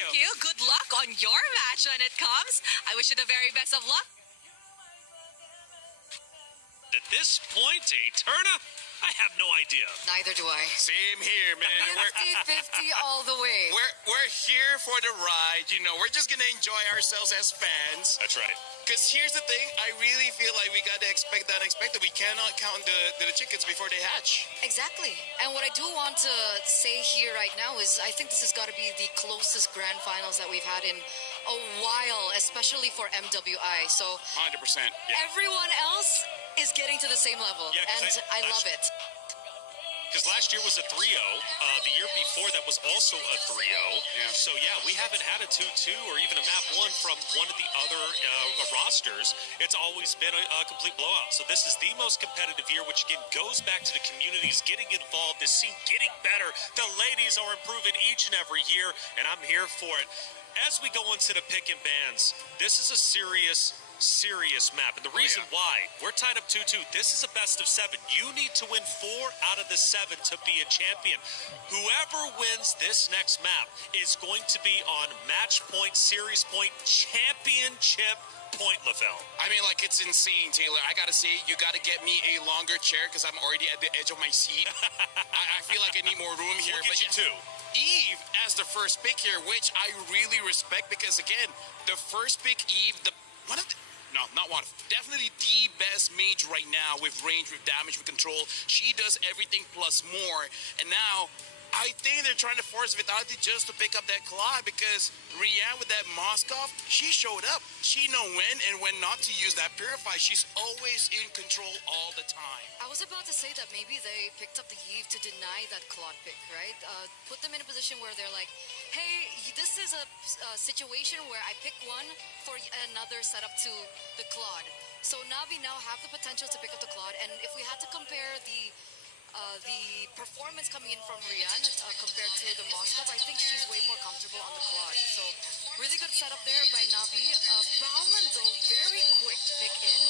Thank you. Good luck on your match when it comes. I wish you the very best of luck. At this point, Eterna? I have no idea. Neither do I. Same here, man. 50-50 all the way. We're here for the ride. You know, we're just gonna enjoy ourselves as fans. That's right. Because here's the thing, I really feel like we gotta expect the unexpected. We cannot count the chickens before they hatch. Exactly. And what I do want to say here right now is I think this has got to be the closest grand finals that we've had in a while, especially for MWI. So 100%. Yeah. everyone else is getting to the same level, Yeah, and I love it. Because last year was a 3-0. The year before that was also a 3-0. Yeah. So, yeah, we haven't had a 2-2 or even a map 1 from one of the other rosters. It's always been a complete blowout. So this is the most competitive year, which, again, goes back to the communities getting involved, the scene getting better. The ladies are improving each and every year, and I'm here for it. As we go into the pick and bans, this is a serious map. And the reason why, we're tied up 2-2. This is a best of 7. You need to win 4 out of the 7 to be a champion. Whoever wins this next map is going to be on match point, series point, championship point, LaFell. I mean, like, it's insane, Taylor. I gotta say, you gotta get me a longer chair because I'm already at the edge of my seat. I feel like I need more room here. We'll get you 2. Eve as the first pick here, which I really respect because, again, the first pick, Eve, definitely the best mage right now with range, with damage, with control. She does everything plus more. And now, I think they're trying to force Vitality just to pick up that Claw because Rian with that Moskov, she showed up. She know when and when not to use that Purify. She's always in control all the time. I was about to say that maybe they picked up the Eve to deny that Claude pick, right? Put them in a position where they're like, hey, this is a situation where I pick one for another setup to the Claude. So Na'Vi now have the potential to pick up the Claude, and if we had to compare the performance coming in from Rian compared to the Moskov, I think she's way more comfortable on the Claude. So really good setup there by Na'Vi. Bauman though, very quick pick in.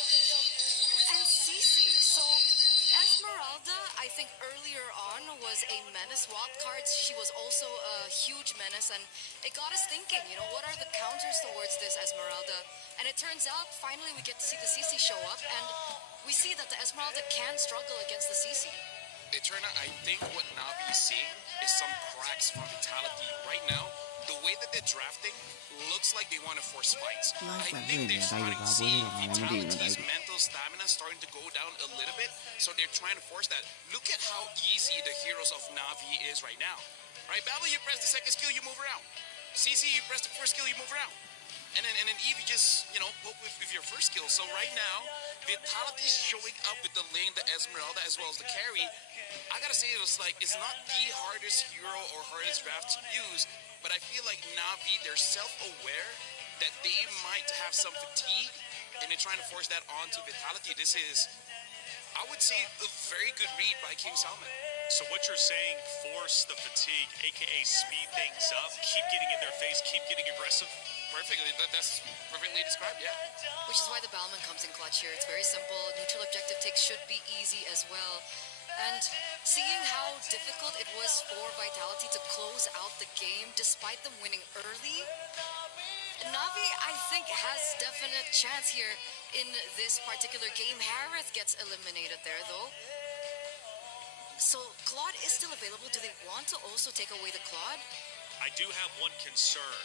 And Cici. So Esmeralda, I think earlier on was a menace wild card. She was also a huge menace, and it got us thinking, you know, what are the counters towards this Esmeralda? And it turns out finally we get to see the Cici show up, and we see that the Esmeralda can struggle against the Cici. Eterna, I think what Na'Vi is seeing is some cracks from Vitality right now. The way that they're drafting looks like they want to force fights. I think they're starting to see Vitality's mental stamina starting to go down a little bit, so they're trying to force that. Look at how easy the heroes of Na'Vi is right now. Right, Babel, you press the second skill, you move around. CC, you press the first skill, you move around. And then Eve, you just, poke with your first skill. So right now, Vitality's showing up with the Ling, the Esmeralda, as well as the carry. I gotta say, it's not the hardest hero or hardest draft to use, but I feel like Na'Vi, they're self-aware that they might have some fatigue, and they're trying to force that onto Vitality. This is, I would say, a very good read by King Salman. So what you're saying, force the fatigue, a.k.a. speed things up, keep getting in their face, keep getting aggressive? Perfectly. That's perfectly described, yeah. Which is why the Balman comes in clutch here. It's very simple. Neutral objective takes should be easy as well. And seeing how difficult it was for Vitality to close out the game despite them winning early, Na'Vi, I think, has definite chance here in this particular game. Harith gets eliminated there, though. So Claude is still available. Do they want to also take away the Claude? I do have one concern.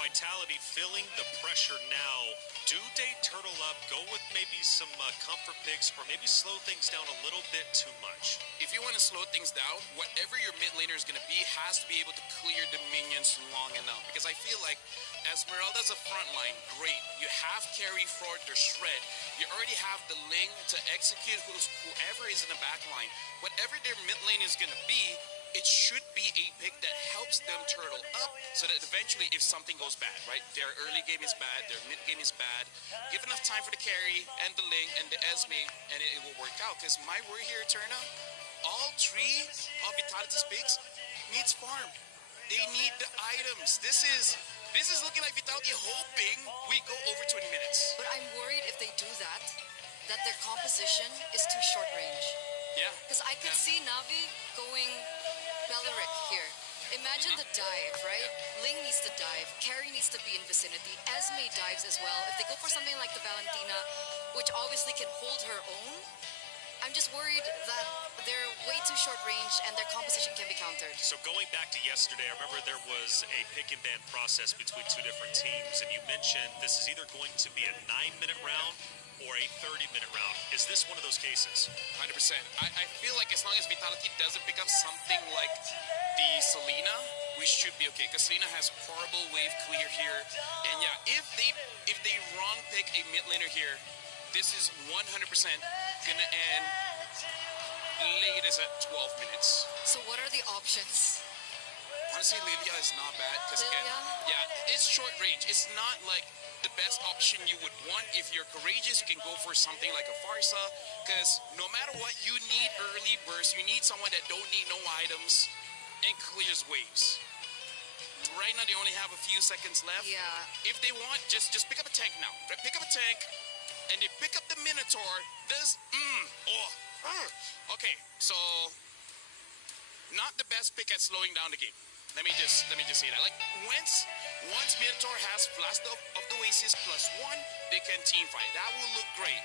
Vitality feeling the pressure now. Do they turtle up, go with maybe some comfort picks, or maybe slow things down a little bit too much? If you want to slow things down, whatever your mid laner is going to be has to be able to clear the minions long enough. Because I feel like Esmeralda's a front line, great. You have carry for their shred. You already have the Ling to execute whoever is in the back line. Whatever their mid lane is going to be, it should be a pick that helps them turtle up so that eventually if something goes bad, right? Their early game is bad, their mid game is bad. Give enough time for the carry and the Ling and the Esme and it will work out. Because my word here, Eterna, all 3 of Vitality's picks needs farm. They need the items. This is looking like Vitality hoping we go over 20 minutes. But I'm worried if they do that their composition is too short range. Yeah. Because I could see Na'Vi going Beleric here. imagine the dive, right? Ling needs to dive. Carrie needs to be in vicinity. Esme dives as well. If they go for something like the Valentina, which obviously can hold her own, I'm just worried that they're way too short range and their composition can be countered. So going back to yesterday, I remember there was a pick and ban process between two different teams, and you mentioned this is either going to be a 9-minute round or a 30-minute round. Is this one of those cases? 100%. I feel like as long as Vitality doesn't pick up something like the Selena, we should be okay. Because Selena has horrible wave clear here. And yeah, if they wrong pick a mid laner here, this is 100% gonna end latest at 12 minutes. So what are the options? Honestly, Lilia is not bad because Lilia? yeah, it's short range. It's not like the best option you would want. If you're courageous, you can go for something like a Farsa, because no matter what, you need early burst. You need someone that don't need no items and clears waves. Right now, they only have a few seconds left. Yeah. If they want, just pick up a tank now. Pick up a tank, and they pick up the Minotaur. Okay, so not the best pick at slowing down the game. Let me just say that. Like once Minotaur has Blast of the Oasis +1, they can team fight. That will look great.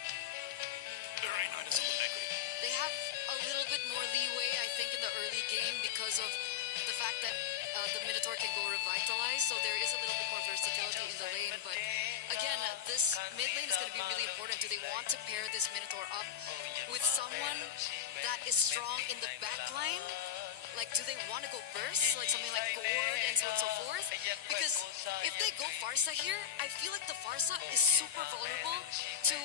But right now it doesn't look that great. They have a little bit more leeway, I think, in the early game because of the fact that the Minotaur can go revitalize, so there is a little bit more versatility in the lane. But again, this mid lane is going to be really important. Do they want to pair this Minotaur up with someone that is strong in the back line? Like, do they want to go burst, like something like Gord and so on and so forth? Because if they go Farsa here, I feel like the Farsa is super vulnerable to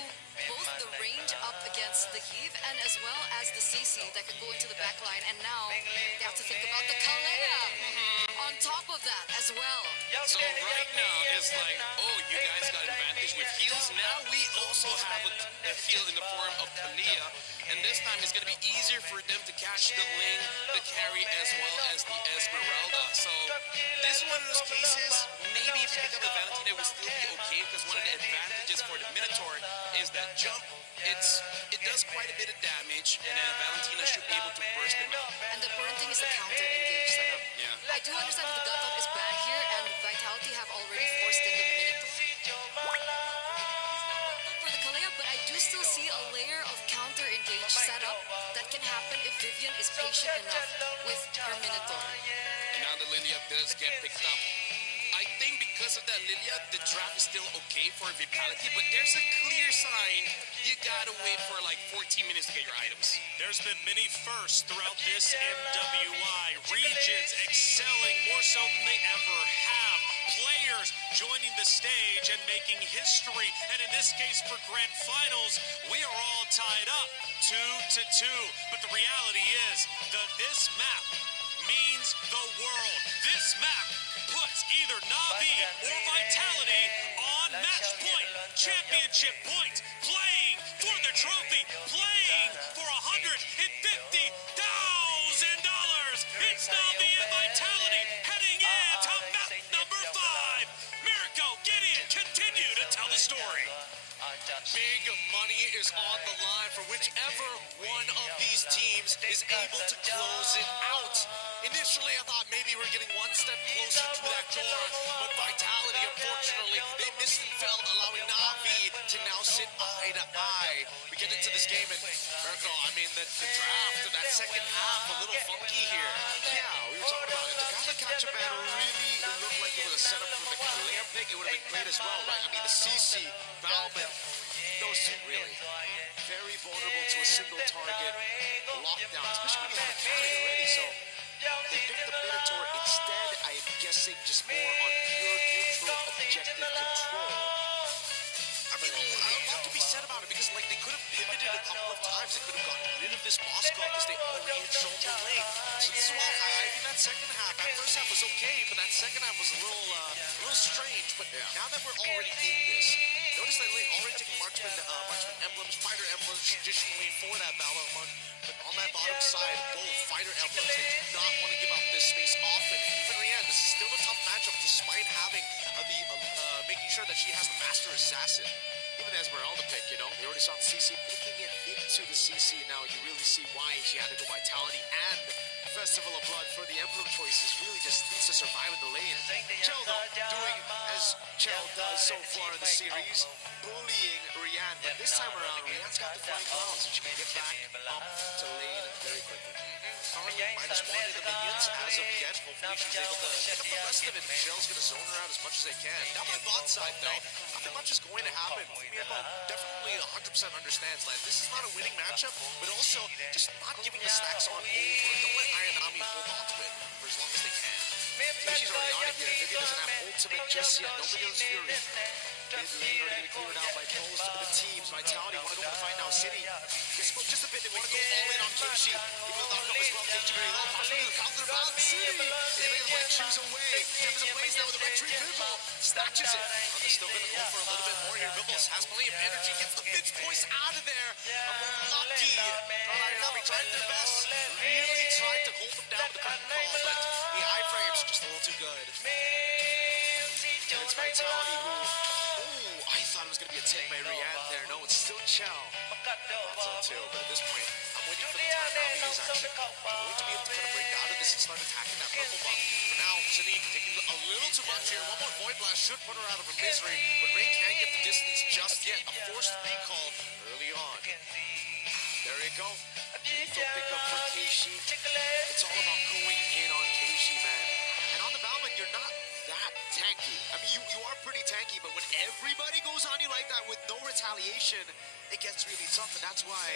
both the range up against the Heave and as well as the CC that can go into the back line. And now they have to think about the Kalea on top of that as well. So right now it's like, oh, you guys got advantage with heals. Now we also have a heal in the form of Kalea. And this time it's going to be easier for them to catch the Ling, the carry, as well as the Esmeralda. So this is one of those cases, maybe if you pick up the Valentina, it will still be okay, because one of the advantages for the Minotaur is that jump. It does quite a bit of damage, and then Valentina should be able to burst them out. And the important thing is the counter engage setup. Yeah. I do understand that the Gutout is banned here, and Vitality have already forced in the Minotaur. For the Kalea, but I do still see a layer of counter engage setup that can happen if Vivian is patient enough with her Minotaur. And now the Lilia does get picked up. I think because of that Lilia, the draft is still okay for Vitality, but there's a clear sign you gotta wait for like 14 minutes to get your items. There's been many firsts throughout this MWI. Regions excelling more so than they ever have. Players joining the stage and making history. And in this case, for grand finals, we are all tied up 2-2. But the reality is that this map means the world. This map puts either Na'Vi or Vitality on match point, championship point, playing for the trophy, playing for $150,000. It's Na'Vi and Vitality heading into map number 5. Mirko, Gideon, continue to tell the story. Big money is on the line for whichever one of these teams is able to close it out. Initially, I thought maybe we're getting one step closer to that door, but Vitality, unfortunately, they missed and failed, allowing Na'Vi to now sit eye to eye. We get into this game, and Mirko, I mean, the draft of that second half, a little funky here. Yeah, we were talking about it. The Gata Catch ban really looked like it was a setup for the Kalea pick. It would have been great as well, right? I mean, the CC, Valman, those two really very vulnerable to a single target lockdown, especially when you have a carry already. So they picked the Minotaur instead. I am guessing just more on pure neutral objective control. I mean, a lot to be said about it, because like they could have pivoted a couple of times. They could have gotten rid of this Moskov because they already had shown the lane. So this is why I think that second half, that first half was okay, but that second half was a little strange. But now that we're already in this, notice that lane already taking marksman emblems, fighter emblems traditionally for that battle monk. But on that bottom side, both fighter emblems, they do not want to give up this space often. And even Rian, this is still a tough matchup despite having making sure that she has the master assassin. Even Esmeralda pick, you know, we already saw the CC picking it into the CC. Now you really see why she had to go Vitality and Festival of Blood for the emblem choices really just needs to survive in the lane. Chell, though, doing as Chell does so far in the series, bullying Rian, but this time around, Rian's got the flying clouds, and she can get back up to lane very quickly. Currently -1 in the minions as of yet. Hopefully she's able to pick up the rest of it, and Chell's going to zone her out as much as they can. Down by bot side, though, nothing much is going to happen. Fumiko definitely 100% understands that this is not a winning matchup, but also just not giving the stacks on over. Don't let Ayanami hold on to it for as long as they can. Keishi's already on it here. Vivian doesn't have ultimate just yet. Nobody knows Fury. Mid lane already getting cleared out by most of the teams. Vitality want to go for the fight now. City gets spoke just a bit. They want to go all in on Keishi. Even though knockup as well. Keishi very low. Possibly the counter bound. City is going to let shoes away. Jeff is ablaze now with the red tree. Bibble snatches it. Oh, they're still going to go for a little bit more here. Bibble has plenty of energy. Gets the Fitch poise out of there. Unlucky. Ayanami tried their best. Really tried to hold them down with the curtain call, but the iframe's just a little too good. And it's Vitality who, I thought it was going to be a take by Rian there. No, it's still Chell. That's all too, but at this point, I'm waiting for the time Navi is actually going to be able to kind of break out of this and start attacking that purple buff. For now, City taking a little too much here. One more Void Blast should put her out of her misery, but Ray can't get the distance just yet. A forced recall early on. There you go. Lethal pickup for Keishi. It's all about going in on Keishi, man. And on the Balmond, you're not that tanky. I mean, you are pretty tanky, but when everybody goes on you like that with no retaliation, it gets really tough, and that's why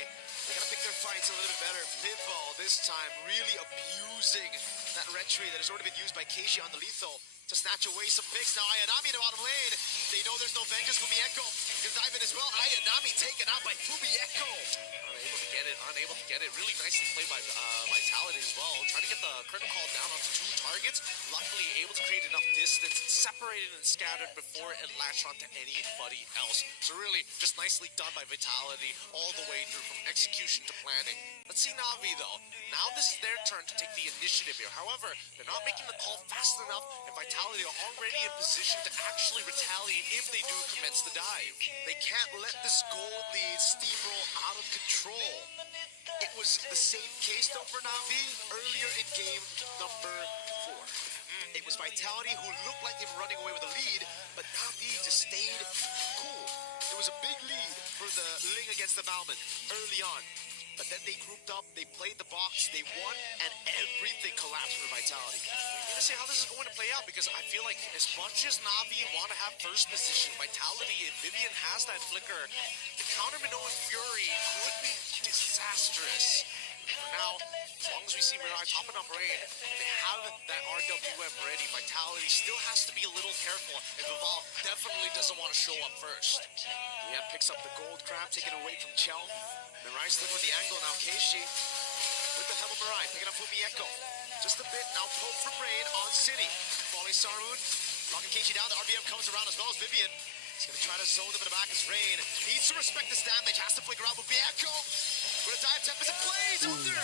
they gotta pick their fights a little bit better. Vidball this time really abusing that red tree that has already been used by Keishi on the lethal to snatch away some picks. Now Ayanami in the bottom lane. They know there's no vengeance. Fumieko gonna dive in as well. Ayanami taken out by Fumieko. Unable to get it. Really nicely played by Vitality as well. Trying to get the critical call down onto 2 targets. Luckily able to create enough distance, separated and scattered before it latched onto anybody else. So really just nicely done by Vitality all the way through from execution to planning. Let's see Navi though. Now this is their turn to take the initiative here. However, they're not making the call fast enough, and Vitality are already in position to actually retaliate if they do commence the dive. They can't let this gold lead steamroll out of control. It was the same case though for Navi earlier in game number 4. It was Vitality who looked like they were running away with the lead, but Navi just stayed cool. It was a big lead for the Ling against the Balmond early on. But then they grouped up, they played the box, they won, and everything collapsed for Vitality. We're going to see how this is going to play out, because I feel like as much as Navi want to have first position, Vitality, if Vivian has that flicker, the counter Minoan Fury could be disastrous. For now, as long as we see Mirai topping up Rain, they have that RWM ready. Vitality still has to be a little careful, and Vival definitely doesn't want to show up first. Rian picks up the gold crab, taken away from Chell. Mirai still on the angle now. Keishi with the help of Mirai, picking up Fumieko. Just a bit now, poke from Rain on City. Falling Sarun, locking Keishi down. The RBM comes around as well as Vivian. He's going to try to zone them in the back as Rain needs to respect this damage, has to flicker out Fumieko. With a dive, Tempest in plays under.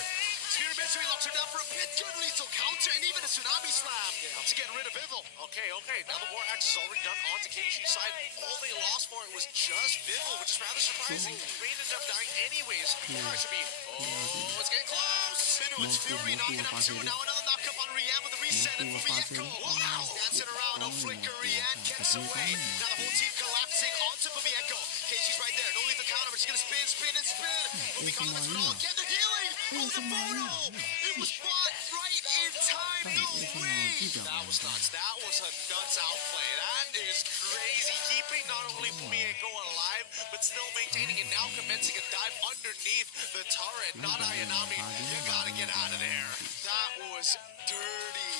Spear Misery locks her down for a bit. Good lethal counter and even a tsunami slam to get rid of Vival. Okay. Now the war axe is already done onto Keishi's side. All they lost for it was just Vival, which is rather surprising. Rain ended up dying anyways. Mirai should be. Oh, it's getting close. Minute's Fury knocking up 2. Now another knockup on Rian with the reset and Fumieko. Wow. Dancing around, no flicker. Rian gets away. Now the whole team collapsing onto Fumieko. Keishi's right there. No lethal counter, but she's going to spin and spin. Fumiko with it all. Get the healing. Oh, the photo. It was bought right in time. No way. That was nuts. That was a nuts outplay. That is crazy. Keeping not only Fumieko alive, but still maintaining and now commencing a dive underneath the turret. Not Ayanami. You gotta get out of there. That was dirty.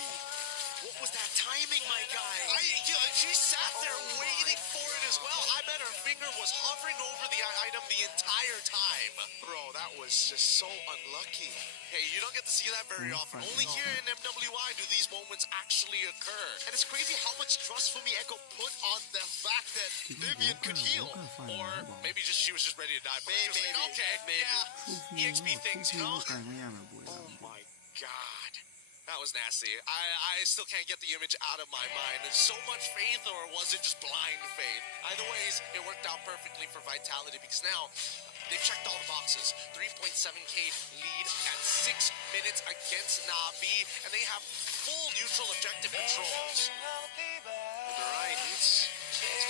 What was that timing, my guy? She sat there waiting for it as well. I bet her finger was hovering over the item the entire time. Bro, that was just so unlucky. Hey, you don't get to see that very often. Only here in MWI do these moments actually occur. And it's crazy how much trust Fumieko put on the fact that Vivian could heal. Or maybe she was just ready to die. Maybe. Yeah. EXP things, you know? Oh my god. That was nasty. I still can't get the image out of my mind. There's so much faith, or was it just blind faith? Either ways, it worked out perfectly for Vitality, because now They've checked all the boxes. 3.7k lead at 6 minutes against Na'Vi, and they have full neutral objective controls. Alright, needs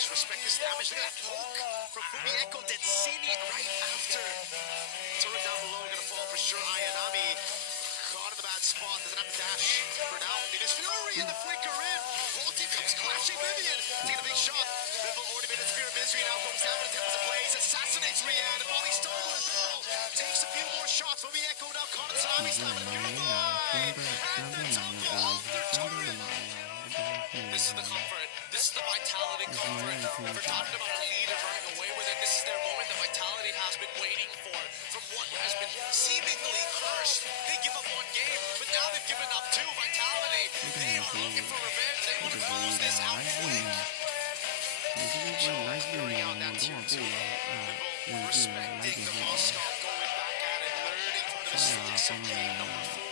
to respect his damage. Look at that poke from Fumieko Detsini right after. Turret down below, gonna fall for sure. Ayanami caught in the bad spot, doesn't have the dash for now. It is Fury in the flicker in. Whole team comes clashing. Vivian taking a big shot. Bibble already made a spear of misery, now comes down with the temples of blaze, assassinates Rian, and while he's stolen, Bibble takes a few more shots. Fumieko now caught in the tsunami slam and Purify at the top of the turret. This is the comfort. This is the Vitality comfort. We're talking about a lead and running away with it. This is their moment that Vitality has been waiting for from what has been seemingly cursed. They give up one game, but now they've given up two. Vitality, they are looking for revenge. They want to close this out quick. Fury on that tier 2. Respecting the Moscow, going back at it, learning from the mistakes of game number 4.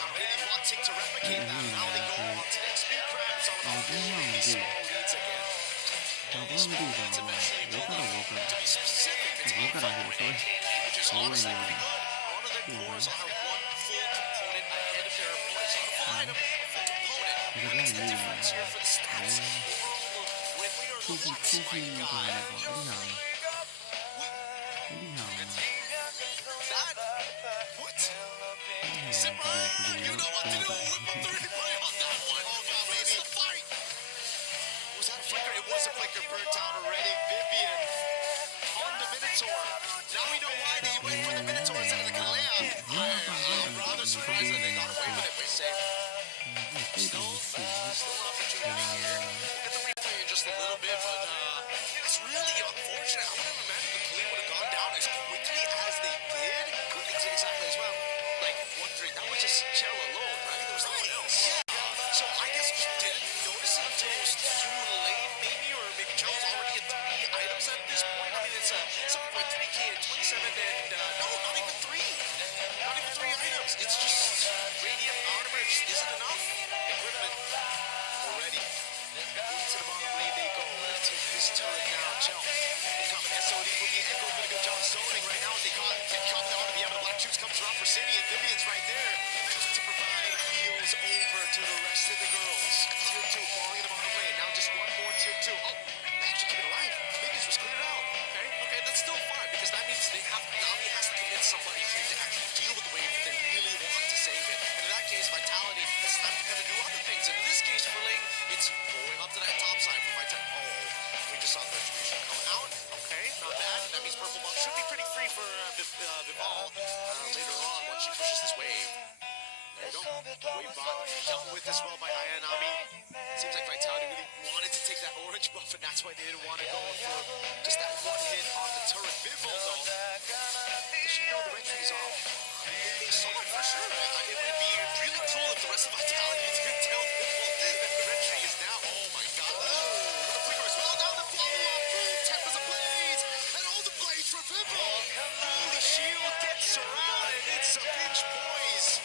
Not really wanting to replicate that. Now they go on to the XP crab. It's all about building these small leads again. All these small leads eventually build up. To be specific, it's 8-5 which is honestly pretty good. A lot of their cores all have one full component ahead of their opponents. Not a full item, a full component. That makes the difference here for the stats. Overall, when we are looking, my guy, what? Zipper, you know what to do. Whip up the replay on that one. Oh, God, baby. The fight. Was that a flicker? It was a flicker. Burnt out already. Vivian on the Minotaur. Now we know why they went for the Minotaur instead of the Kalea. I'm rather surprised that they got away with it. We say still an opportunity here. We'll get the replay in just a little bit, but it's really unfortunate. I would have imagined the play would have gone down as quickly as they did. Exactly as well. Like wondering, that was just Chell alone, right? There was no one else. Yeah. So I guess we didn't notice it until it was too late, maybe, or maybe Chell's already at 3 items at this point. I mean, it's 7.3k and 27, and no, not even 3. Not even 3 items. It's just Radiant armor just isn't enough. Equipment already. Into the bottom lane they go. Let's take this turret down. Chell. Incoming SOD will be Echo doing a good job zoning right now as they get caught down to the other. Black Tubes comes around for City, and Vivian's right there to provide heals over to the rest of the girls. Tier 2 falling in the bottom lane. Now just one more tier 2. Oh, they actually keep it alive. Vivian's was cleared out. Okay, that's still fine because that means Na'Vi has to commit somebody here to actually deal with the wave if they really want to save it. And in that case, Vitality has time to kind of do other things. And in this case, for Ling, it's going up to that top side for Vitality. Oh, we just saw the retribution come out. Okay, not bad. That means Purple Box should be pretty free for Vival later on once she pushes this wave. There you go. Wave bot dealt with as well by Ayanami. Seems like Vitality really wanted to take that orange buff, and that's why they didn't want to go for just that one hit on the turret. Vival, though, does she know the red tree is off? I think they saw it for sure. It would be really cool if the rest of Vitality didn't tell Vival that the red tree is now. Oh my God. Oh, the flicker as well. Now the follow-up. Tempers ablaze. And all the blades for Vival. Holy shield gets around, and it's a pinch poise.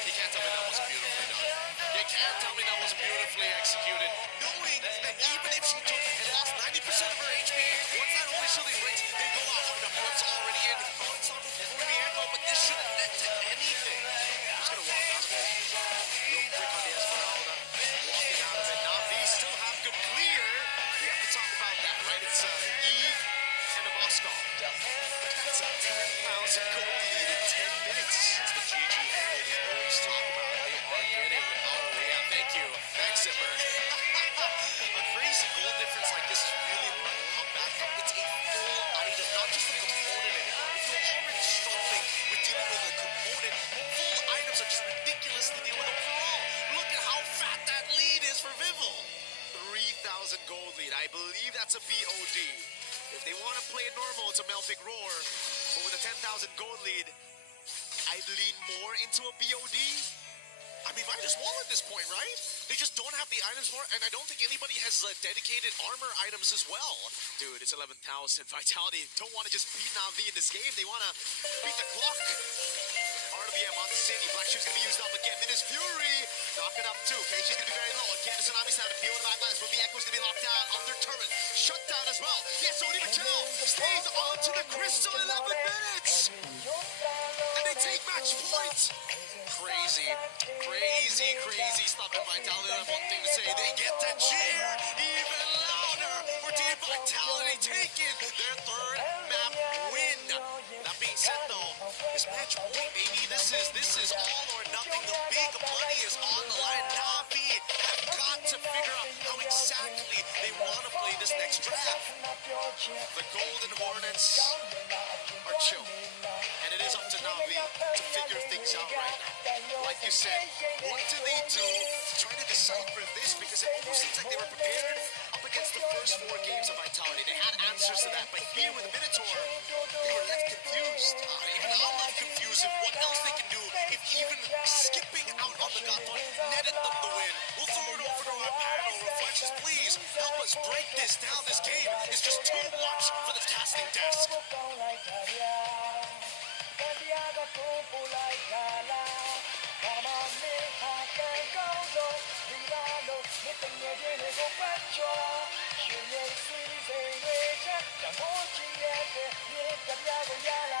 You can't tell me that wasn't beautifully done. You can't tell me that wasn't beautifully executed. Knowing that even if she took and lost 90% of her HP, once that holy shielding breaks, they go out. I mean, the blood's already in. Oh, it's not for Mieko, but this shouldn't led to anything. I'm just gonna walk out of it. Real quick on the Esmeralda. Walking out of it. Na'Vi still have good clear. We have to talk about that, right? It's Eve and the Moscow. That's a 10,000 gold lead in 10 minutes. It's the GG angle we always talk about. They are getting. Oh, yeah, thank you. Thanks, Zipper. A crazy goal difference like this is really hard to come back from. It's a full item, not just a component anymore. If you're already struggling with dealing with a component, full items are just ridiculous to deal with overall. Look at how fat that lead is for Vival. 3,000 gold lead. I believe that's a BOD. If they want to play it normal, it's a Melfic Roar. But with a 10,000 gold lead, I'd lean more into a BOD. I mean, might as well at this point, right? They just don't have the items for it, and I don't think anybody has dedicated armor items as well. Dude, it's 11,000. Vitality don't want to just beat Na'Vi in this game. They want to beat the clock. Art of the BM on the city. Black Shoe's gonna be used up again. Minus Fury. Knock it up too. Keiji's gonna be very low. Again, Tsunami's down to feel the back lines. But the Echo's gonna be locked down. Under turret. Shut down as well. Yes, Oni Patel stays on to the Crystal 11 minutes. And they take match point. Crazy stuff in Vitality. I have one thing to say. They get the cheer even louder for Team Vitality taking their third map win. That being said though, it's match point, baby. This is all or nothing. The big money is on the line. Na'Vi have got to figure out how exactly they want to play this next draft. The Golden Hornets are chill. And it is up to Na'Vi to figure things out right now. Like you said, what do they do to try to decipher this? Because it almost seems like they were prepared up against the first 4 games of Vitality. They had answers to that, but here with the Minotaur, they were left confused. Even I'm left confused of what else they can do if even skipping out on the Gaton netted them the win. We'll throw it over to our panel. Reflections, please help us break this down. This game is just too much for the casting desk. Yeah.